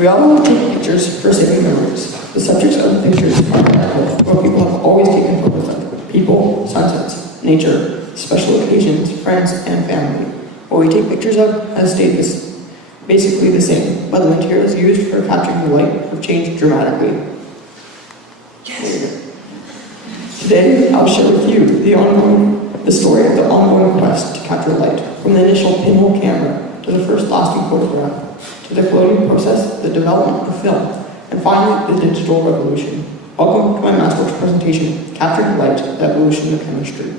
We all want to take pictures for saving memories. The subjects of the pictures are what people have always taken photos of. People, sunsets, nature, special occasions, friends, and family. What we take pictures of has stayed basically the same, but the materials used for capturing the light have changed dramatically. Yes. Today, I'll share with you the story of the ongoing quest to capture light, from the initial pinhole camera to the first lasting photograph, to the floating process, the development of film, and finally, the digital revolution. Welcome to my Masterworks presentation, Capturing Light, the Evolution of Chemistry.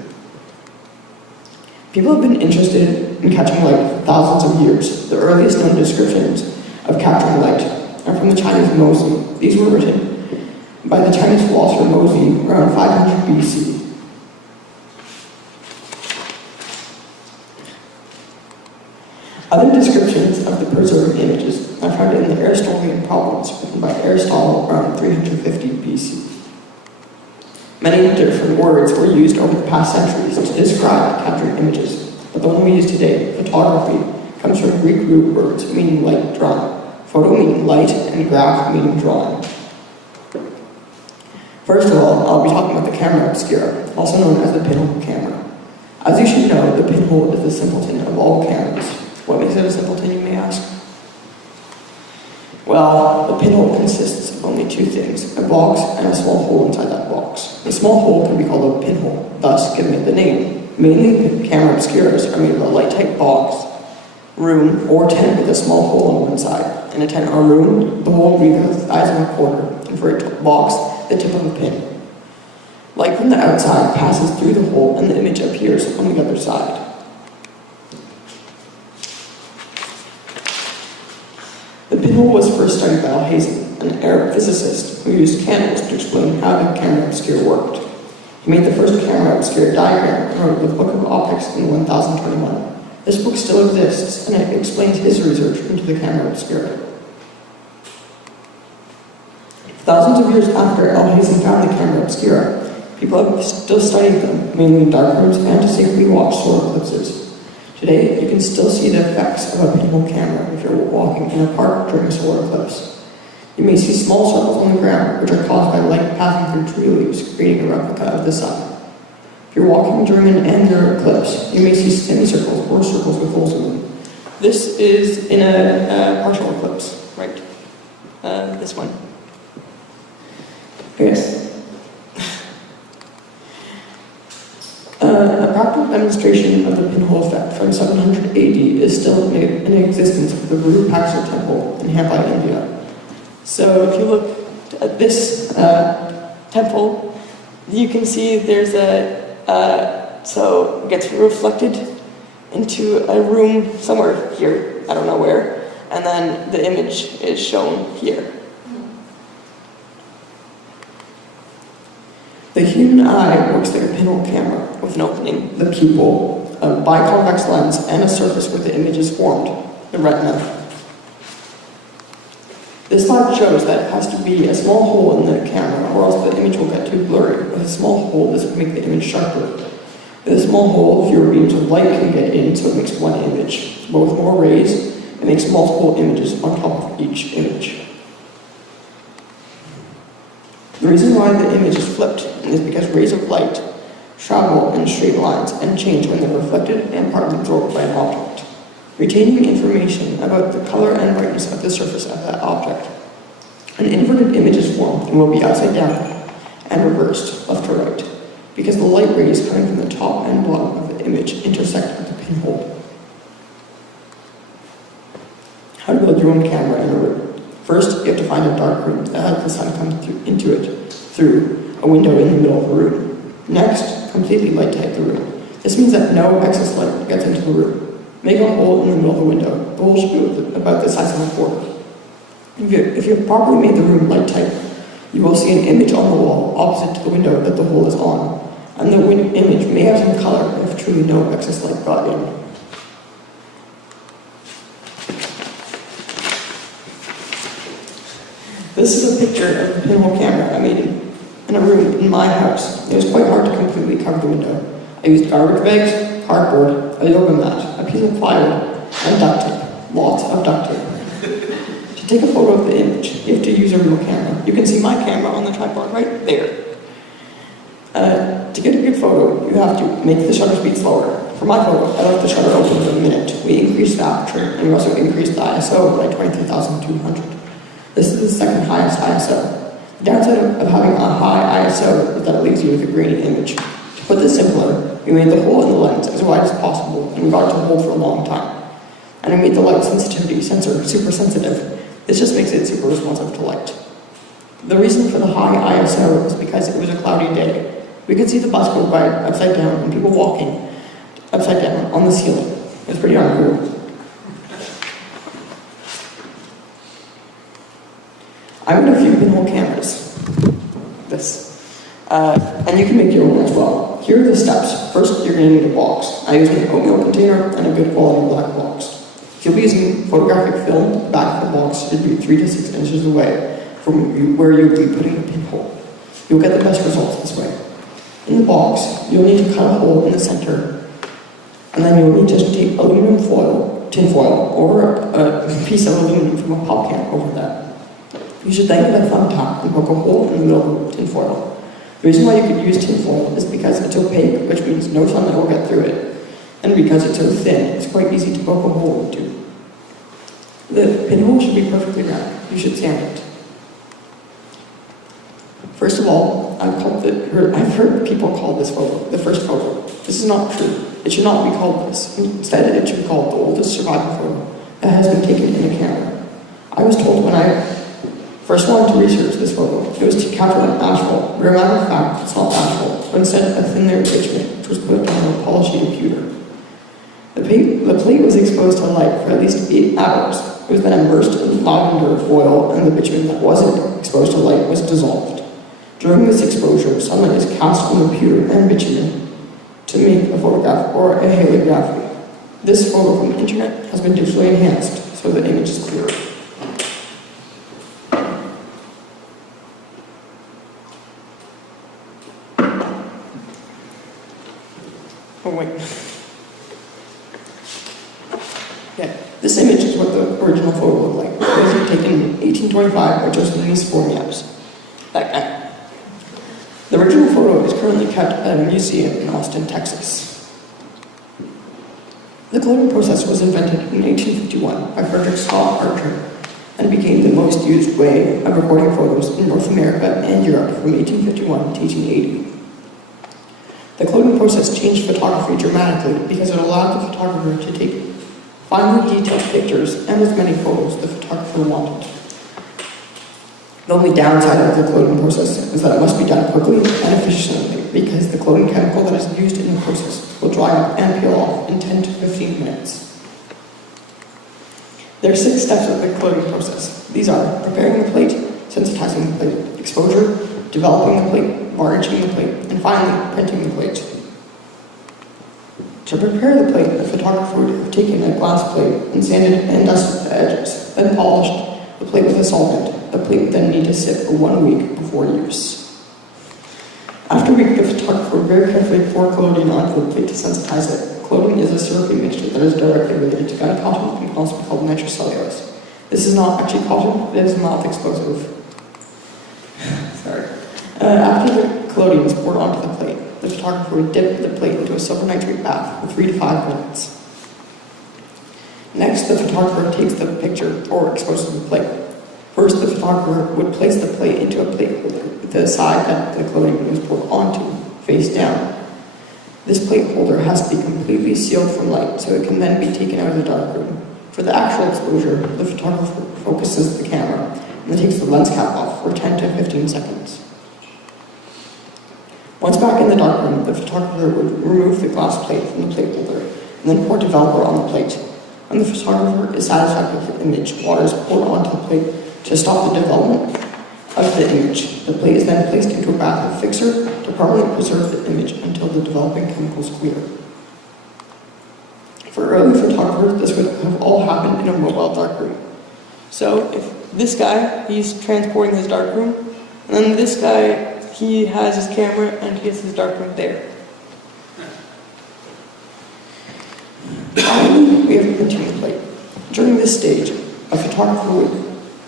People have been interested in catching light for thousands of years. The earliest known descriptions of capturing light are from the Chinese Mozi. These were written by the Chinese philosopher Mozi around 500 BC. Other descriptions of the preserved images are found in the Aristotelian Problems, written by Aristotle around 350 BC. Many different words were used over the past centuries to describe captured images, but the one we use today, photography, comes from Greek root words meaning light drawing, photo meaning light, and graph meaning drawing. First of all, I'll be talking about the camera obscura, also known as the pinhole camera. As you should know, the pinhole is the simpleton of all cameras. What makes it a simpleton, you may ask? Well, the pinhole consists of only two things, a box and a small hole inside that box. The small hole can be called a pinhole, thus giving it the name. Mainly, camera obscuras are made of a light-tight box, room, or tent with a small hole on one side. In a tent or room, the hole will be the size of a quarter, and for a box, the tip of a pin. Light from the outside passes through the hole and the image appears on the other side. The pinhole was first studied by Adhesive, an Arab physicist who used candles to explain how the camera obscura worked. He made the first camera obscura diagram and wrote the Book of Optics in 1021. This book still exists, and it explains his research into the camera obscura. Thousands of years after Adhesive found the camera obscura, people have still studied them, mainly in darkrooms and to safely watch solar eclipses. Today, you can still see the effects of a pinhole camera if you're walking in a park during a solar eclipse. You may see small circles on the ground, which are caused by light passing through tree leaves, creating a replica of the sun. If you're walking during an annular eclipse, you may see semicircles or circles with holes in them. This is in a partial eclipse, right? This one. Yes. A practical demonstration of the pinhole effect from 700 AD is still in existence at the Guru Paxar temple in Hampi, India. So if you look at this temple, you can see there's so it gets reflected into a room somewhere here, I don't know where, and then the image is shown here. The human eye works like a pinhole camera with an opening, the pupil, a biconvex lens, and a surface where the image is formed, the retina. This slide shows that it has to be a small hole in the camera or else the image will get too blurry. With a small hole, this would make the image sharper. With a small hole, fewer beams of light can get in, so it makes one image. But with more rays, it makes multiple images on top of each image. The reason why the image is flipped is because rays of light travel in straight lines and change when they're reflected and partly absorbed by an object, retaining information about the color and brightness of the surface of that object. An inverted image is formed and will be upside down and reversed, left to right, because the light rays coming from the top and bottom of the image intersect at the pinhole. How to build your own camera in a room. First, you have to find a dark room that has the sun come into it through a window in the middle of the room. Next, completely light tight the room. This means that no excess light gets into the room. Make a hole in the middle of the window. The hole should be about the size of a quarter. If you have properly made the room light tight, you will see an image on the wall opposite to the window that the hole is on, and the image may have some color if truly no excess light got in. This is a picture of the pinhole camera I made in a room in my house. It was quite hard to completely cover the window. I used garbage bags, cardboard, a yoga mat, a piece of plywood, and duct tape. Lots of duct tape. To take a photo of the image, you have to use a real camera. You can see my camera on the tripod right there. To get a good photo, you have to make the shutter speed slower. For my photo, I left the shutter open for a minute. We increased the aperture, and we also increased the ISO by 23,200. This is the second highest ISO. The downside of having a high ISO is that it leaves you with a grainy image. To put this simpler, we made the hole in the lens as wide as possible, and we got it to hold for a long time. And we made the light sensitivity sensor super sensitive. This just makes it super responsive to light. The reason for the high ISO is because it was a cloudy day. We could see the bus go by upside down and people walking upside down on the ceiling. It was pretty darn cool. I made a few pinhole cameras. And you can make your own as well. Here are the steps. First, you're going to need a box. I use an oatmeal container and a good quality black box. If you'll be using photographic film, the back of the box should be 3 to 6 inches away from where you'll be putting the pinhole. You'll get the best results this way. In the box, you'll need to cut a hole in the center, and then you'll need to take aluminum foil, tin foil, or a piece of aluminum from a pop can over that. You should then get a thumb tack and poke a hole in the middle of the tin foil. The reason why you could use tin foil is because it's opaque, which means no sunlight will get through it. And because it's so thin, it's quite easy to poke a hole into. The pinhole should be perfectly round. You should sand it. First of all, I've heard people call this photo the first photo. This is not true. It should not be called this. Instead, it should be called the oldest surviving photo that has been taken in a camera. I was told when I first wanted to research this photo, it was to capture an asphalt, but as a matter of fact, it's not asphalt, but instead a thin layer of bitumen, which was put on a polished sheet of pewter. The plate was exposed to light for at least 8 hours. It was then immersed in lavender oil, and the bitumen that wasn't exposed to light was dissolved. During this exposure, sunlight is cast on the pewter and bitumen to make a photograph or a halography. This photo from the internet has been digitally enhanced, so the image is clearer. Oh wait. Yeah, this image is what the original photo looked like. It was taken in 1825 by Joseph Nice. That guy. The original photo is currently kept at a museum in Austin, Texas. The cloning process was invented in 1851 by Frederick Scott Archer and became the most used way of recording photos in North America and Europe from 1851 to 1880. The cloning process changed photography dramatically because it allowed the photographer to take finely detailed pictures and as many photos the photographer wanted. The only downside of the cloning process is that it must be done quickly and efficiently because the cloning chemical that is used in the process will dry up and peel off in 10 to 15 minutes. There are 6 steps of the cloning process. These are preparing the plate, sensitizing the plate, exposure, developing the plate, varnishing the plate, and finally printing the plate. To prepare the plate, the photographer would have taken a glass plate and sanded and dusted the edges, then polished the plate with a solvent. The plate would then need to sit for 1 week before use. After a week, the photographer would very carefully pour collodion onto the plate to sensitize it. Collodion is a syrupy mixture that is directly related to gun cotton and can also be called nitrocellulose. This is not actually cotton, it is a mild explosive. Sorry. After the collodion is poured onto the plate, the photographer would dip the plate into a silver nitrate bath for 3 to 5 minutes. Next, the photographer takes the picture or exposes the plate. First, the photographer would place the plate into a plate holder with the side that the collodion was poured onto, face down. This plate holder has to be completely sealed from light so it can then be taken out of the darkroom. For the actual exposure, the photographer focuses the camera and then takes the lens cap off for 10 to 15 seconds. Once back in the darkroom, the photographer would remove the glass plate from the plate holder and then pour developer on the plate. When the photographer is satisfied with the image, water is poured onto the plate to stop the development of the image. The plate is then placed into a bath of fixer to permanently preserve the image until the developing chemicals clear. For early photographers, this would have all happened in a mobile darkroom. So if this guy, he's transporting his darkroom, and then this guy, he has his camera and he has his darkroom there. Finally, we have printing the plate. During this stage, a photographer would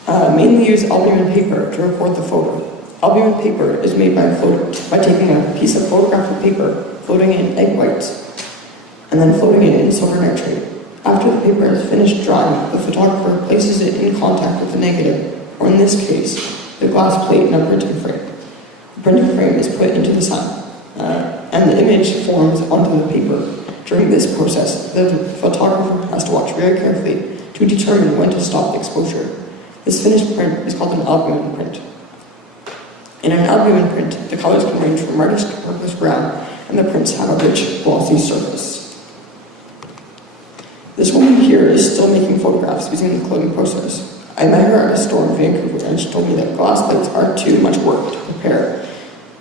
Mainly use albumin paper to record the photo. Albumin paper is made by taking a piece of photographic paper, floating in egg whites, and then floating it in silver nitrate. After the paper is finished drying, the photographer places it in contact with the negative, or in this case, the glass plate in a printing frame. The printing frame is put into the sun, and the image forms onto the paper. During this process, the photographer has to watch very carefully to determine when to stop the exposure. This finished print is called an albumin print. In an albumin print, the colors can range from reddish to purplish brown, and the prints have a rich, glossy surface. This woman here is still making photographs using the cloning process. I met her at a store in Vancouver, and she told me that glass plates are too much work to prepare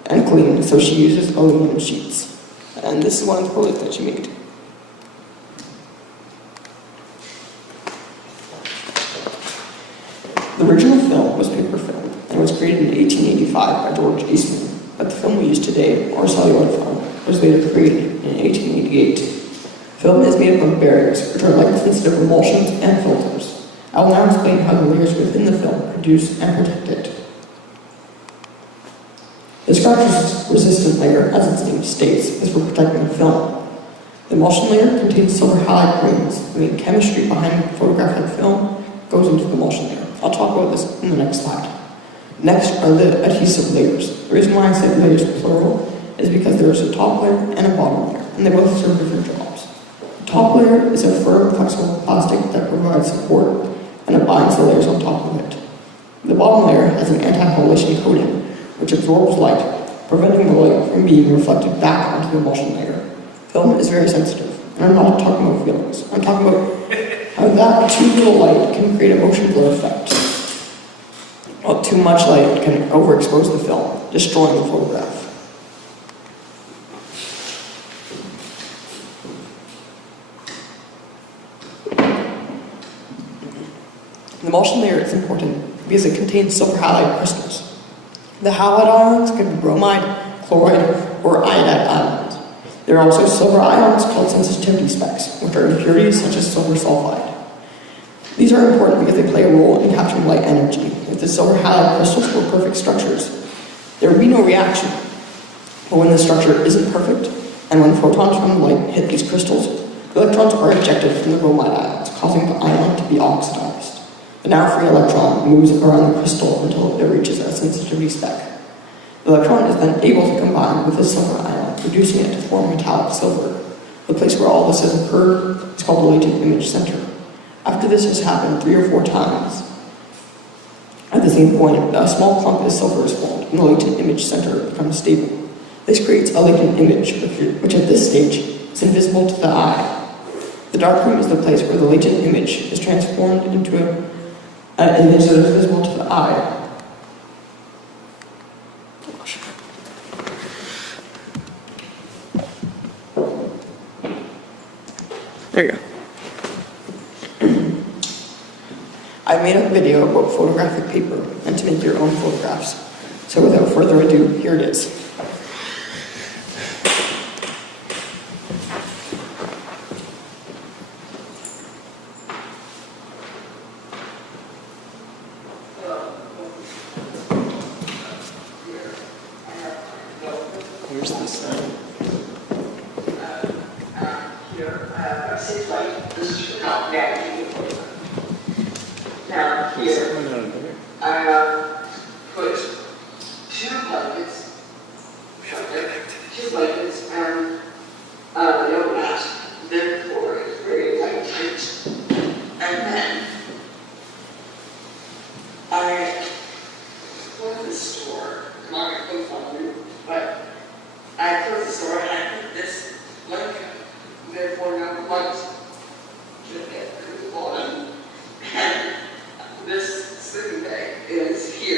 and clean, so she uses aluminum sheets. And this is one of the photos that she made. The original film was paper film and was created in 1885 by George Eastman, but the film we use today, or celluloid film, was later created in 1888. Film is made up of barriers, which are light-sensitive emulsions and filters. I will now explain how the layers within the film produce and protect it. The scratch-resistant layer, as its name states, is for protecting the film. The emulsion layer contains silver halide grains. The main chemistry behind photographic film goes into the emulsion layer. I'll talk about this in the next slide. Next are the adhesive layers. The reason why I said layers plural is because there is a top layer and a bottom layer, and they both serve different jobs. The top layer is a firm, flexible plastic that provides support, and it binds the layers on top of it. The bottom layer has an anti-halation coating, which absorbs light, preventing the light from being reflected back onto the emulsion layer. Film is very sensitive, and I'm not talking about feelings. I'm talking about how that too little light can create a motion blur effect. While too much light can overexpose the film, destroying the photograph. The emulsion layer is important because it contains silver halide crystals. The halide ions can be bromide, chloride, or iodide ions. There are also silver ions called sensitivity specks, which are impurities such as silver sulfide. These are important because they play a role in capturing light energy. If the silver halide crystals were perfect structures, there would be no reaction. But when the structure isn't perfect, and when photons from the light hit these crystals, the electrons are ejected from the bromide ions, causing the ion to be oxidized. The now free electron moves around the crystal until it reaches a sensitivity spec. The electron is then able to combine with the silver ion, reducing it to form metallic silver. The place where all this has occurred is called the latent image center. After this has happened 3 or 4 times, at the same point, a small clump of silver is formed, and the latent image center becomes stable. This creates a latent image, which at this stage is invisible to the eye. The darkroom is the place where the latent image is transformed into an image that is visible to the eye. There you go. I made a video about photographic paper and to make your own photographs. So without further ado, here it is. Here's the sun. This is not navigating photograph. Now here, I put 2 blankets, and the old mask. Therefore, it's very tight. And then I closed the store. I'm not going to close on you, but I closed the store and I put this blanket. Therefore, now the lights should get to the bottom. And this sleeping bag is here.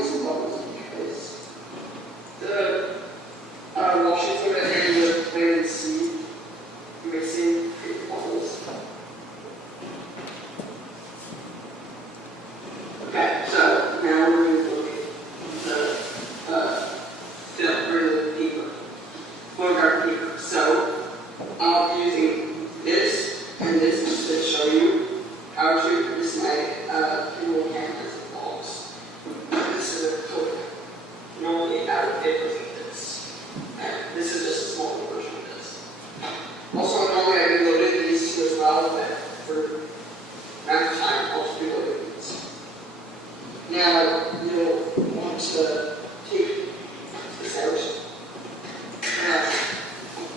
make some bubbles because the washing soda and the vitamin C mixing create bubbles. Okay, so now we're going to look at the film or the paper, photograph paper. So I'll be using this and this to show you how to produce my pinhole cameras and balls. This is a coat. Normally I would paper like this. And this is just a small version of this. Also, normally I do loaded these two as well, but for next time I'll just be loading these. Now you'll want to take this out.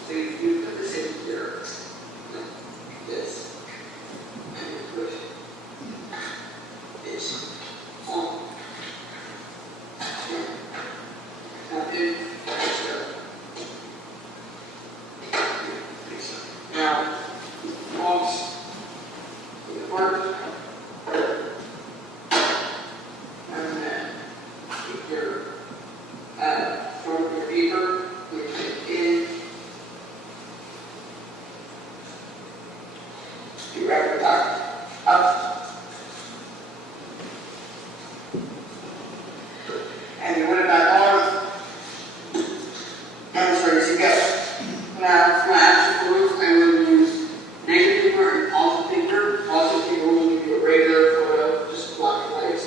So you put this in here, like this, and you put this on. Now, now, once you work, and then keep your from your paper, you put it in. You wrap it back up. And you put it back on. And it's ready to go. Now, for my actual photos, I'm going to use negative paper and positive paper. Positive paper will give you a regular photo, just black and white.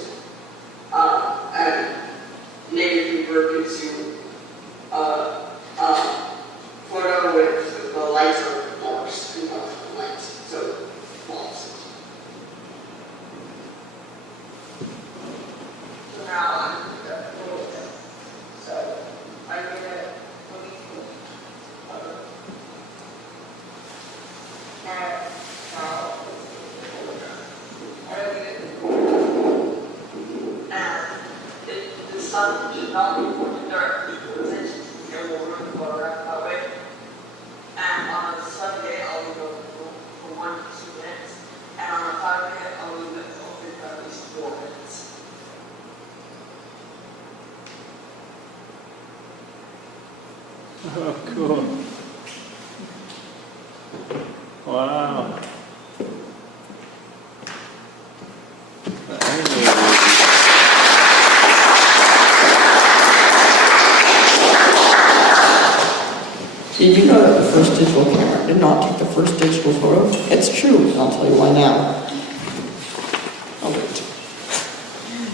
And negative paper gives you a photo with the lights are darks and the lights. So, false. So now I'm going to do that a little bit. So I'm going to the sun should not be pointed dark because it will ruin the photograph that way. And on a sunny day, I'll leave it for 1 to 2 minutes. And on a cloudy day, I'll leave it open for at least 4 minutes. Oh, cool. Wow. Did you know that the first digital camera did not take the first digital photo? It's true, and I'll tell you why now. Oh wait.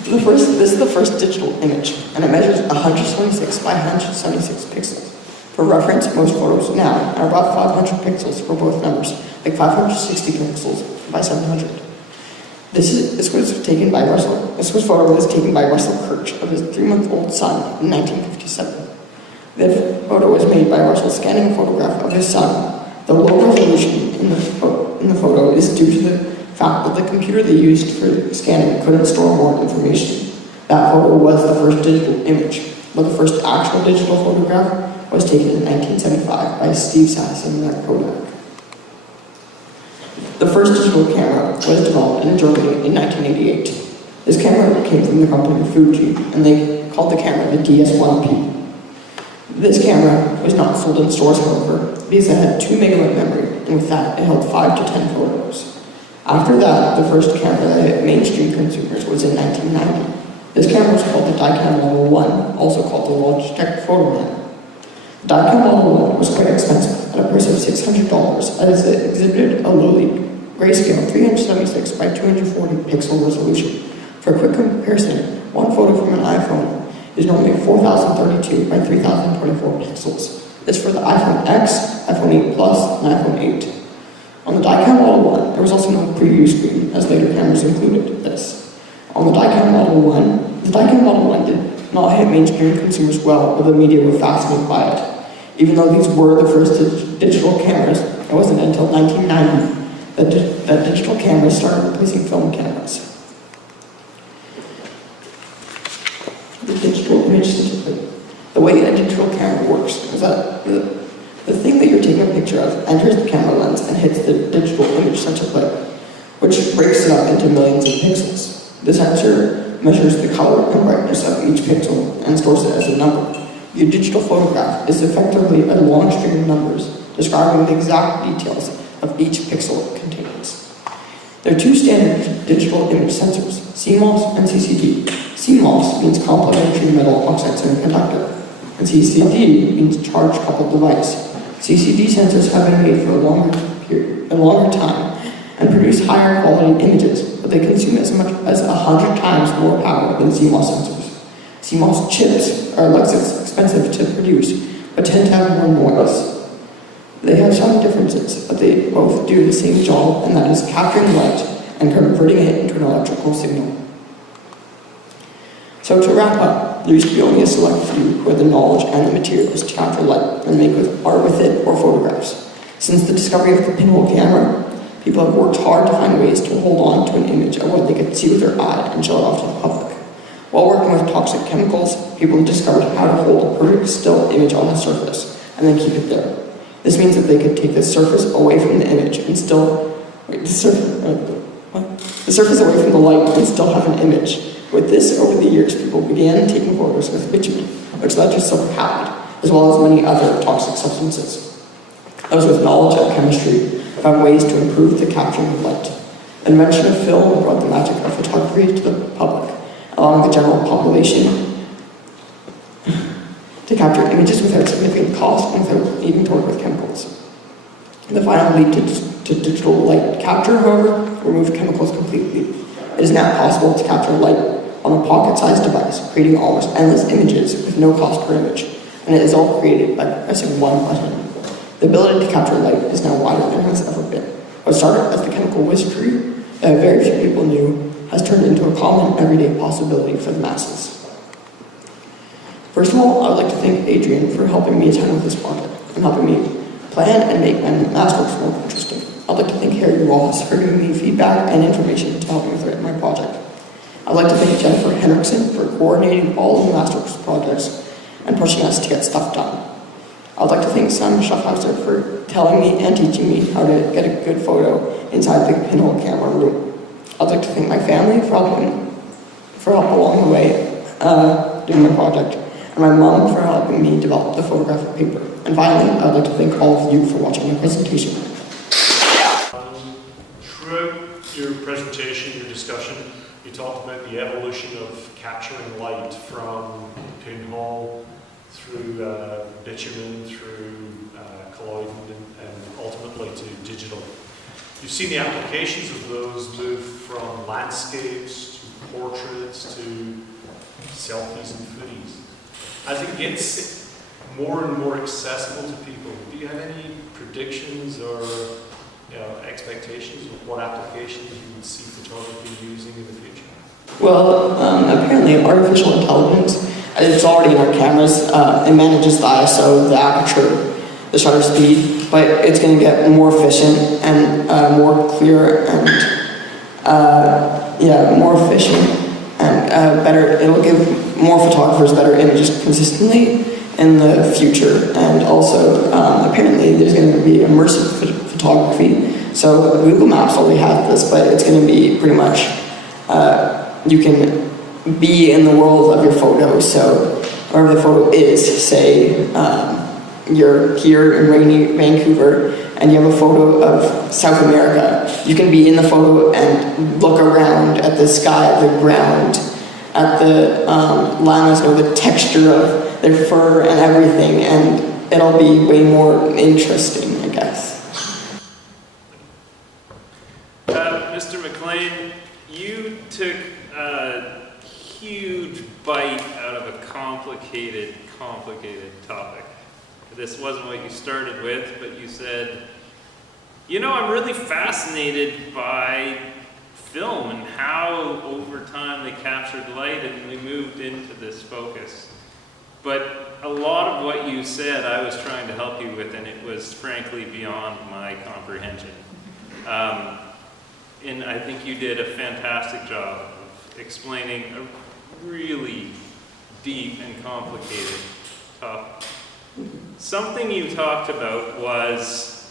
This is the first digital image, and it measures 126 by 176 pixels. For reference, most photos now are about 500 pixels for both numbers, like 560 pixels by 700. This photo was taken by Russell Kirch of his 3-month-old son in 1957. The photo was made by Russell scanning a photograph of his son. The low resolution in the photo is due to the fact that the computer they used for scanning couldn't store more information. That photo was the first digital image, but the first actual digital photograph was taken in 1975 by Steve Sassen at Kodak. The first digital camera was developed in Germany in 1988. This camera came from the company Fuji, and they called the camera the DS1P. This camera was not sold in stores, however, because it had 2 megabyte memory, and with that, it held 5 to 10 photos. After that, the first camera that hit mainstream consumers was in 1990. This camera was called the Dicam Model 1, also called the Logitech Photoman. The Dicam Model 1 was quite expensive, at a price of $600, as it exhibited a lowly grayscale 376 by 240 pixel resolution. For a quick comparison, one photo from an iPhone is normally 4032 by 3024 pixels. This for the iPhone X, iPhone 8 Plus, and iPhone 8. On the Dicam Model 1, there was also no preview screen, as later cameras included this. On the Dicam Model 1 did not hit mainstream consumers well, but the media were fascinated by it. Even though these were the first digital cameras, it wasn't until 1990 that digital cameras started replacing film cameras. The digital image synthesis. The way a digital camera works is that the thing that you're taking a picture of enters the camera lens and hits the digital image sensor plate, which breaks it up into millions of pixels. The sensor measures the color and brightness of each pixel and stores it as a number. Your digital photograph is effectively a long string of numbers describing the exact details of each pixel it contains. There are two standard digital image sensors, CMOS and CCD. CMOS means complementary metal oxide semiconductor, and CCD means charge coupled device. CCD sensors have been made for a longer time and produce higher quality images, but they consume as much as 100 times more power than CMOS sensors. CMOS chips are less expensive to produce, but tend to have more noise. They have some differences, but they both do the same job, and that is capturing light and converting it into an electrical signal. So to wrap up, there used to be only a select few who had the knowledge and the materials to capture light and make art with it or photographs. Since the discovery of the pinhole camera, people have worked hard to find ways to hold on to an image of what they could see with their eye and show it off to the public. While working with toxic chemicals, people discovered how to hold a perfect still image on a surface and then keep it there. This means that they could take the surface away from the image and the surface away from the light and still have an image. With this, over the years, people began taking photos with bitumen, which led to silver halide, as well as many other toxic substances. Those with knowledge of chemistry found ways to improve the capturing of light. The invention of film brought the magic of photography to the public, allowing the general population to capture images without significant cost and without needing to work with chemicals. The final leap to digital light capture, however, removed chemicals completely. It is now possible to capture light on a pocket-sized device, creating almost endless images with no cost per image, and it is all created by pressing one button. The ability to capture light is now wider than it has ever been. What started as the chemical wizardry that very few people knew has turned into a common, everyday possibility for the masses. First of all, I would like to thank Adrian for helping me attend with this project and helping me plan and make my Masterworks more interesting. I'd like to thank Harry Wallace for giving me feedback and information to help me with my project. I'd like to thank Jennifer Henriksen for coordinating all of the Masterworks projects and pushing us to get stuff done. I'd like to thank Sam Schaffhauser for telling me and teaching me how to get a good photo inside the pinhole camera room. I'd like to thank my family for help along the way doing my project, and my mom for helping me develop the photographic paper. And finally, I'd like to thank all of you for watching my presentation. Throughout your presentation, your discussion, you talked about the evolution of capturing light from pinhole through bitumen, through colloidal, and ultimately to digital. You've seen the applications of those move from landscapes to portraits to selfies and foodies. As it gets more and more accessible to people, do you have any predictions or expectations of what applications you would see photography using in the future? Well, apparently artificial intelligence, it's already in our cameras. It manages the ISO, the aperture, the shutter speed, but it's going to get more efficient and more clear and more efficient and better. It'll give more photographers better images consistently in the future. And also, apparently, there's going to be immersive photography. So Google Maps already has this, but it's going to be pretty much you can be in the world of your photo. So wherever the photo is, say you're here in rainy Vancouver and you have a photo of South America, you can be in the photo and look around at the sky, at the ground, at the llamas or the texture of their fur and everything, and it'll be way more interesting, I guess. Mr. McLean, you took a huge bite out of a complicated topic. This wasn't what you started with, but you said, I'm really fascinated by film and how over time they captured light and we moved into this focus. But a lot of what you said I was trying to help you with, and it was frankly beyond my comprehension. And I think you did a fantastic job of explaining a really deep and complicated topic. Something you talked about was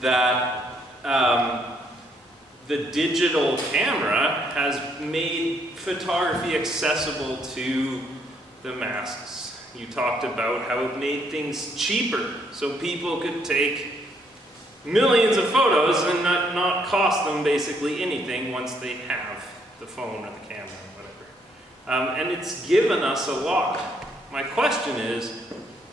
that the digital camera has made photography accessible to the masses. You talked about how it made things cheaper, so people could take millions of photos and not cost them basically anything once they have the phone or the camera or whatever. And it's given us a lot. My question is,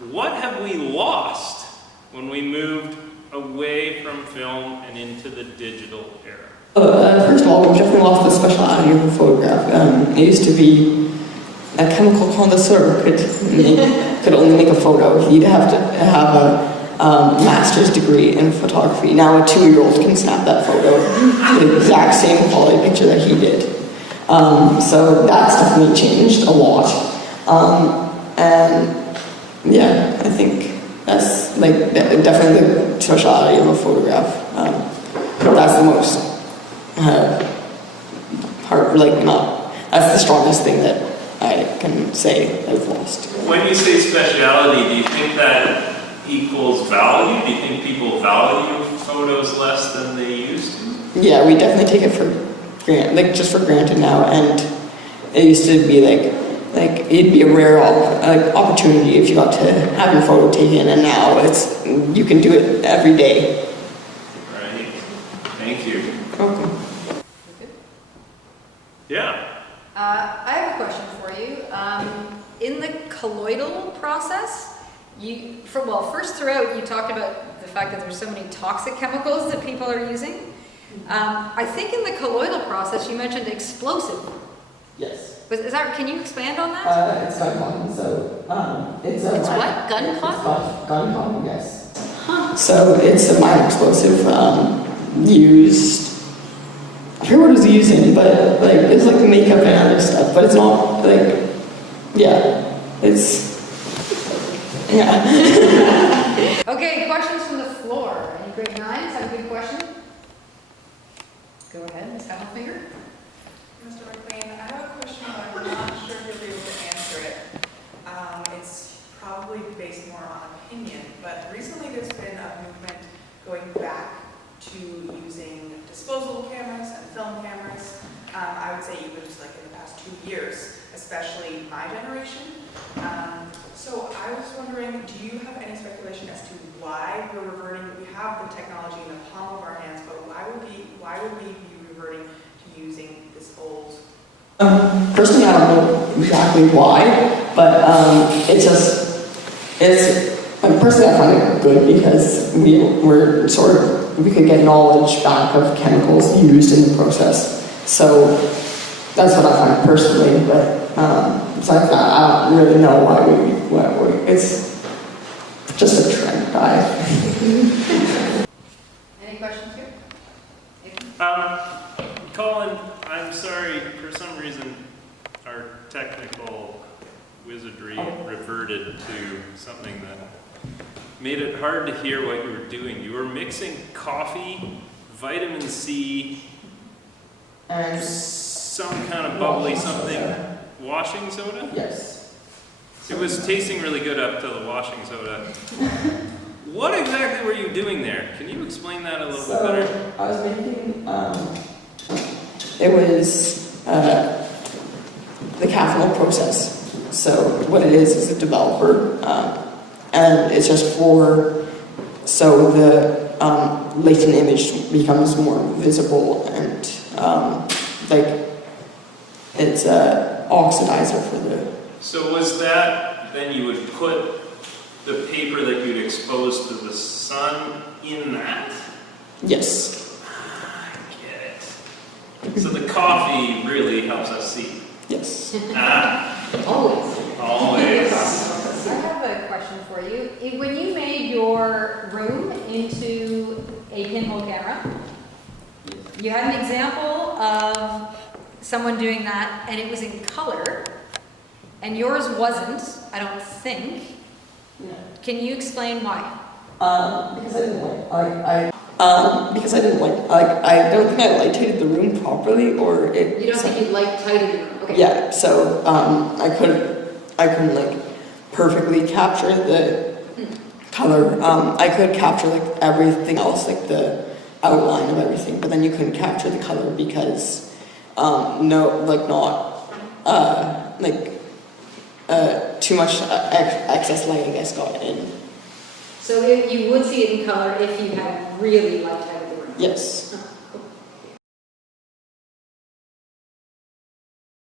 what have we lost when we moved away from film and into the digital era? First of all, we've definitely lost the speciality of a photograph. It used to be a chemical connoisseur could only make a photo. He'd have to have a master's degree in photography. Now a 2-year-old can snap that photo, the exact same quality picture that he did. So that's definitely changed a lot. And yeah, I think that's like definitely the speciality of a photograph. That's the most hard, like not, that's the strongest thing that I can say I've lost. When you say speciality, do you think that equals value? Do you think people value photos less than they used to? Yeah, we definitely take it for granted, like just for granted now, and it used to be like it'd be a rare opportunity if you got to have your photo taken, and now it's, you can do it every day. Right. Thank you. Welcome. Yeah. I have a question for you. In the colloidal process, first throughout you talked about the fact that there's so many toxic chemicals that people are using. I think in the colloidal process you mentioned explosive. Yes. Can you expand on that? It's gun cotton, so it's what? Gun cotton? Gun cotton, yes. Huh. So it's a minor explosive used. I forget what it was used in, but like it's like makeup and other stuff. But it's not like, yeah, it's yeah. Okay, questions from the floor. Any grade 9s have a good question? Go ahead, Ms. Hammerfinger. Mr. McLean, I have a question, but I'm not sure if you'll be able to answer it. It's probably based more on opinion, but recently there's been a movement going back to using disposable cameras and film cameras. I would say even just like in the past 2 years, especially my generation. So I was wondering, do you have any speculation as to why we're reverting? We have the technology in the palm of our hands, but why would we be reverting to using this old? Personally, I don't know exactly why, but personally I find it good because we could get knowledge back of chemicals used in the process. So that's what I find personally, but besides that, I don't really know why it's just a trend, Any questions here? Colin, I'm sorry, for some reason our technical wizardry reverted to something that made it hard to hear what you were doing. You were mixing coffee, vitamin C, and some kind of bubbly something. Washing soda? Yes. It was tasting really good up to the washing soda. What exactly were you doing there? Can you explain that a little bit better? I was making, it was the caffeinol process. So what it is a developer, and it's just so the latent image becomes more visible, and it's an oxidizer for the. So was that, then you would put the paper that you'd expose to the sun in that? Yes. I get it. So the coffee really helps us see. Yes. Always. Always. I have a question for you. When you made your room into a pinhole camera, you had an example of someone doing that, and it was in color, and yours wasn't, I don't think. Yeah. Can you explain why? Because I don't think I light-tighted the room properly, or it. You don't think you light-tighted the room? Okay. Yeah, so I couldn't like perfectly capture the color. I could capture like everything else, like the outline of everything, but then you couldn't capture the color because too much excess light, I guess, got in. So you would see it in color if you had really light out of the room? Yes.